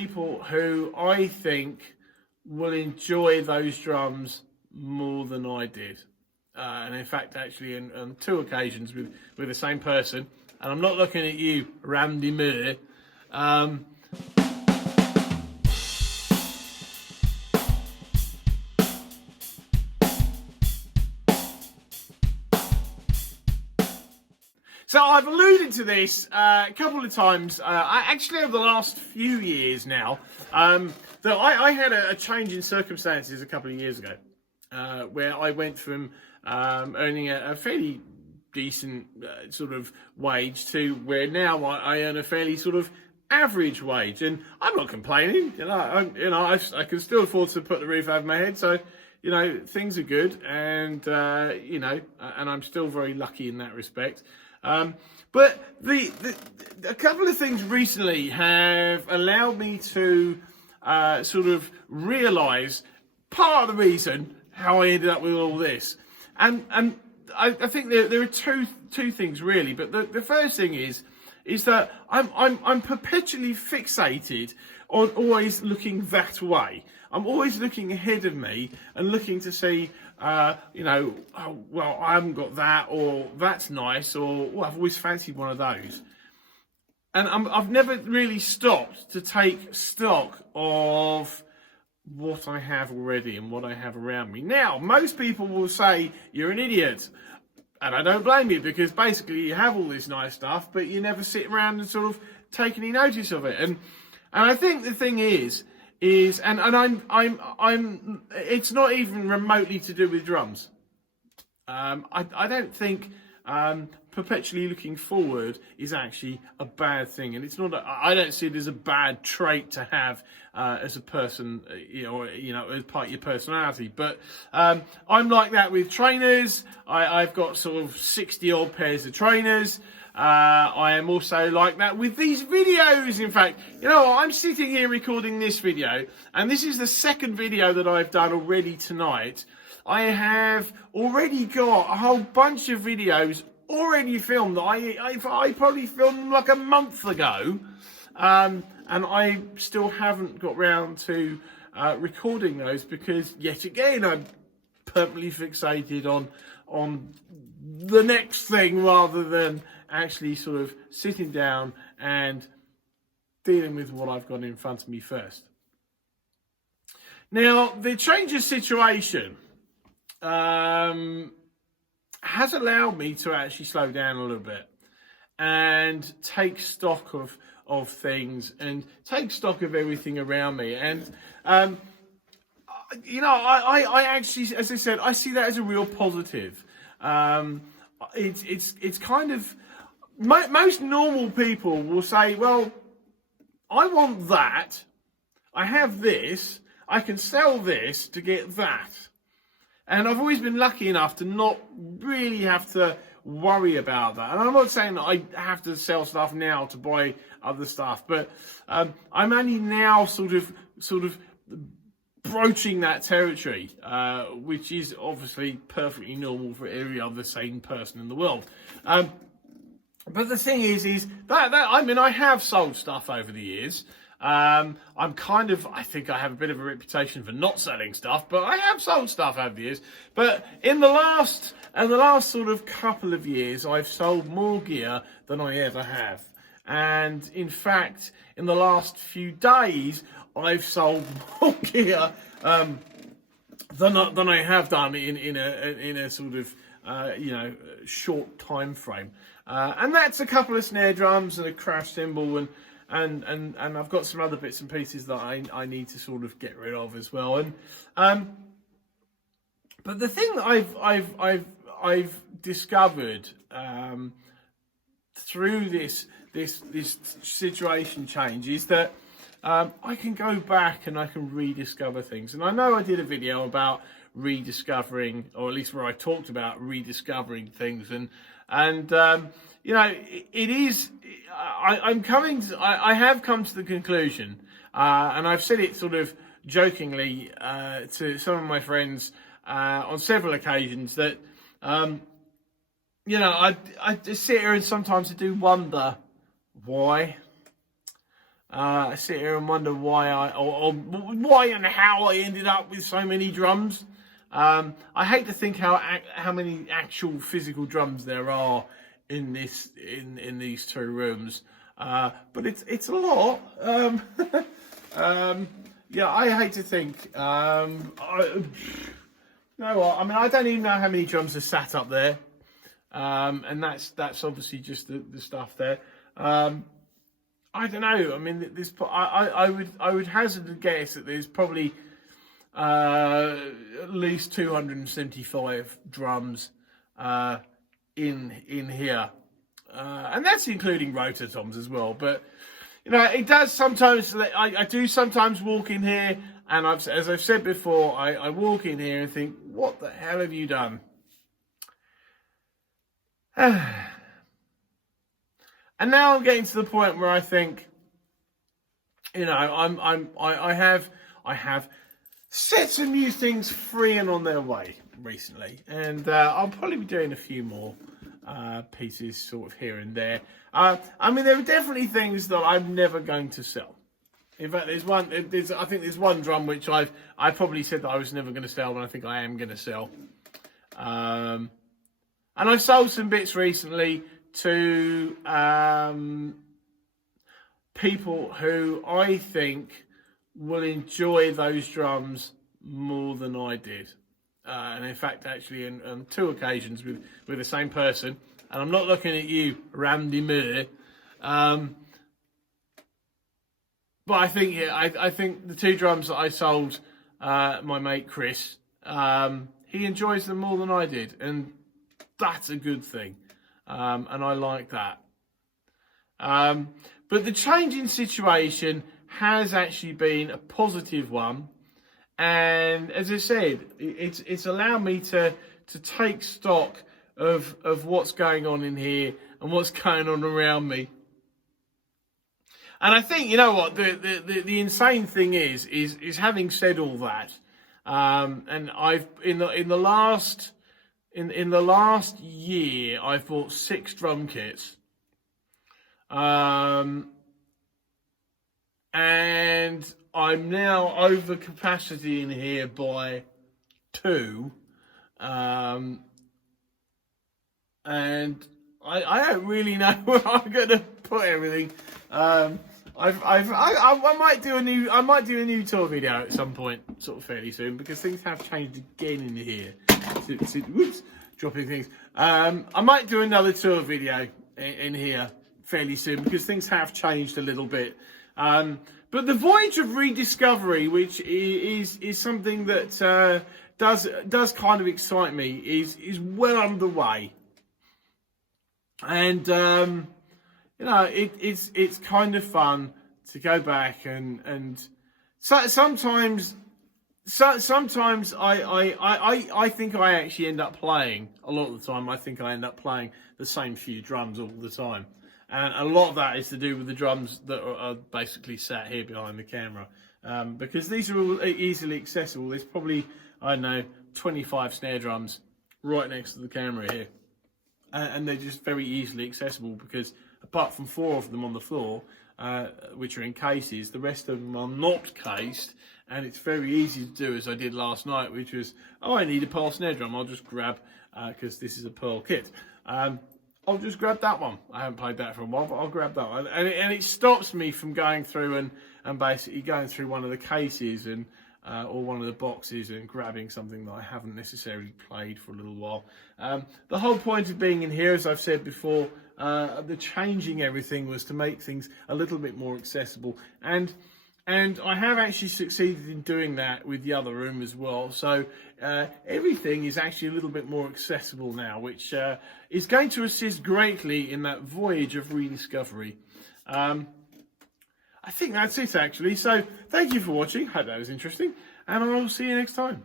people who I think will enjoy those drums more than I did. And in fact, actually, on 2 occasions with the same person, and I'm not looking at you, Randy Moore. So I've alluded to this a couple of times, actually over the last few years now, that I had a change in circumstances a couple of years ago, where I went from earning a fairly decent sort of wage to where now I earn a fairly sort of average wage, and I'm not complaining. I can still afford to put the roof over my head, so things are good, and and I'm still very lucky in that respect. But a couple of things recently have allowed me to sort of realise part of the reason how I ended up with all this, and I think there are two things really. But the first thing is that I'm perpetually fixated on always looking that way. I'm always looking ahead of me and looking to see, oh, well, I haven't got that, or that's nice, or I've always fancied one of those. And I've never really stopped to take stock of what I have already and what I have around me. Now, most people will say you're an idiot. And I don't blame you, because basically you have all this nice stuff, but you never sit around and sort of take any notice of it. And I think the thing is I'm it's not even remotely to do with drums. I don't think perpetually looking forward is actually a bad thing, and it's not. I don't see it as a bad trait to have as a person, as part of your personality. But I'm like that with trainers. I've got sort of 60 odd pairs of trainers. I am also like that with these videos. In fact, I'm sitting here recording this video, and this is the second video that I've done already tonight. I have already got a whole bunch of videos already filmed that I probably filmed them like a month ago, and I still haven't got round to recording those, because yet again I'm permanently fixated on the next thing rather than actually sort of sitting down and dealing with what I've got in front of me first. Now, the change of situation has allowed me to actually slow down a little bit and take stock of things and take stock of everything around me. And I actually, as I said, I see that as a real positive. It's kind of, most normal people will say, well, I want that, I have this, I can sell this to get that. And I've always been lucky enough to not really have to worry about that. And I'm not saying that I have to sell stuff now to buy other stuff, but I'm only now sort of broaching that territory, which is obviously perfectly normal for every other sane person in the world. But the thing is that I have sold stuff over the years. I think I have a bit of a reputation for not selling stuff, but I have sold stuff over the years. But in the last sort of couple of years, I've sold more gear than I ever have. And in fact, in the last few days, I've sold more gear than I have done in a sort of short time frame. And that's a couple of snare drums and a crash cymbal, and I've got some other bits and pieces that I need to sort of get rid of as well. And but the thing that I've discovered through this situation change is that I can go back and I can rediscover things. And I know I did a video about rediscovering, or at least where I talked about rediscovering things, and it is. I have come to the conclusion, and I've said it sort of jokingly to some of my friends on several occasions, that I just sit here and sometimes I do wonder why. I sit here and wonder why or why and how I ended up with so many drums. I hate to think how many actual physical drums there are in these two rooms, but it's a lot. Yeah, I hate to think. No, I mean, I don't even know how many drums are sat up there, and that's obviously just the stuff there. I don't know. I mean, I would hazard a guess that there's probably at least 275 drums in here, and that's including rotor toms as well. But you know, it does sometimes. I do sometimes walk in here, and as I've said before, I walk in here and think, what the hell have you done? And now I'm getting to the point where I think, you know, I have set some new things free and on their way recently, and I'll probably be doing a few more pieces sort of here and there. I mean, there are definitely things that I'm never going to sell. In fact, I think there's one drum which I probably said that I was never going to sell, but I think I am going to sell. And I've sold some bits recently to people who I think will enjoy those drums more than I did. And in fact, actually, on two occasions with the same person, and I'm not looking at you, Randy Moore, but I think, yeah, I think the two drums that I sold my mate Chris, he enjoys them more than I did, and that's a good thing. And I like that. But the change in situation has actually been a positive one. And as I said, it's allowed me to take stock of what's going on in here and what's going on around me. And I think, you know what, the insane thing is having said all that, and I've in the last year, I've bought 6 drum kits. And I'm now over capacity in here by 2. And I don't really know where I'm going to put everything. I might do a new tour video at some point, sort of fairly soon, because things have changed again in here. Whoops, dropping things. I might do another tour video in here fairly soon, because things have changed a little bit. But the voyage of rediscovery, which is something that does kind of excite me, is well underway. And you know, it's kind of fun to go back and sometimes I think I actually end up playing a lot of the time. I think I end up playing the same few drums all the time, and a lot of that is to do with the drums that are basically sat here behind the camera, because these are all easily accessible. There's probably, I don't know, 25 snare drums right next to the camera here. And they're just very easily accessible, because apart from 4 of them on the floor, which are in cases, the rest of them are not cased, and it's very easy to do as I did last night, which was, I need a pearl snare drum, I'll just grab, because this is a pearl kit, I'll just grab that one. I haven't played that for a while, but I'll grab that one. And it stops me from going through and basically going through one of the cases and or one of the boxes and grabbing something that I haven't necessarily played for a little while. The whole point of being in here, as I've said before, the changing everything was to make things a little bit more accessible. And I have actually succeeded in doing that with the other room as well. So everything is actually a little bit more accessible now, which is going to assist greatly in that voyage of rediscovery. I think that's it, actually. So thank you for watching. Hope that was interesting, and I'll see you next time.